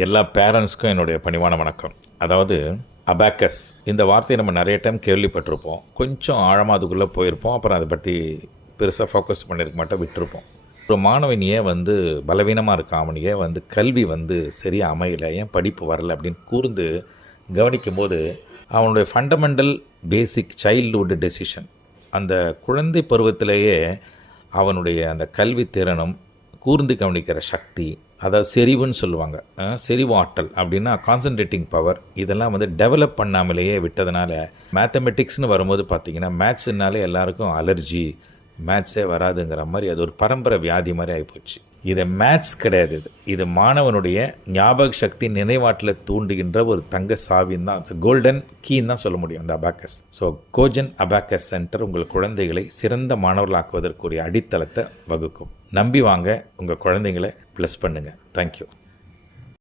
எல்லா பேரண்ட்ஸ்க்கும் என்னுடைய பணிவான வணக்கம். அதாவது அபாக்கஸ் இந்த வார்த்தையை நம்ம நிறைய டைம் கேள்விப்பட்டிருப்போம். கொஞ்சம் ஆழமாக அதுக்குள்ளே போயிருப்போம். அப்புறம் அதை பற்றி பெருசாக ஃபோக்கஸ் பண்ணியிருக்க மாட்டோம், விட்டுருப்போம். ஒரு மாணவன் ஏன் பலவீனமாக இருக்கான், அவன் ஏன் கல்வி சரியாக அமையலை, ஏன் படிப்பு வரலை அப்படின்னு கூர்ந்து கவனிக்கும் போது அவனுடைய ஃபண்டமெண்டல் பேசிக் சைல்டுஹுட் டெசிஷன், அந்த குழந்தை பருவத்திலேயே அவனுடைய அந்த கல்வி திறனும் கூர்ந்து கவனிக்கிற சக்தி, அதாவது செறிவுன்னு சொல்லுவாங்க, செறிவு ஆற்றல் அப்படின்னா கான்சன்ட்ரேட்டிங் பவர், இதெல்லாம் டெவலப் பண்ணாமலேயே விட்டதுனால மேத்தமெட்டிக்ஸ்னு வரும்போது பார்த்திங்கன்னா மேத்ஸுனாலே எல்லாருக்கும் அலர்ஜி, மேத்ஸே வராதுங்கிற மாதிரி அது ஒரு பரம்பரை வியாதி மாதிரி ஆகிப்போச்சு. இது மேத்ஸ் கிடையாது, இது மாணவனுடைய ஞாபக சக்தி நினைவாட்டில் தூண்டுகின்ற ஒரு தங்க சாவின்னு தான், கோல்டன் கீன்னு தான் சொல்ல முடியும் அந்த அபாக்கஸ். ஸோ கோஜன் அபாக்கஸ் சென்டர் உங்கள் குழந்தைகளை சிறந்த மாணவர்களாக்குவதற்குரிய அடித்தளத்தை வகுக்கும். நம்பி வாங்க, உங்கள் குழந்தைங்களை ப்ளஸ் பண்ணுங்கள். தேங்க்யூ.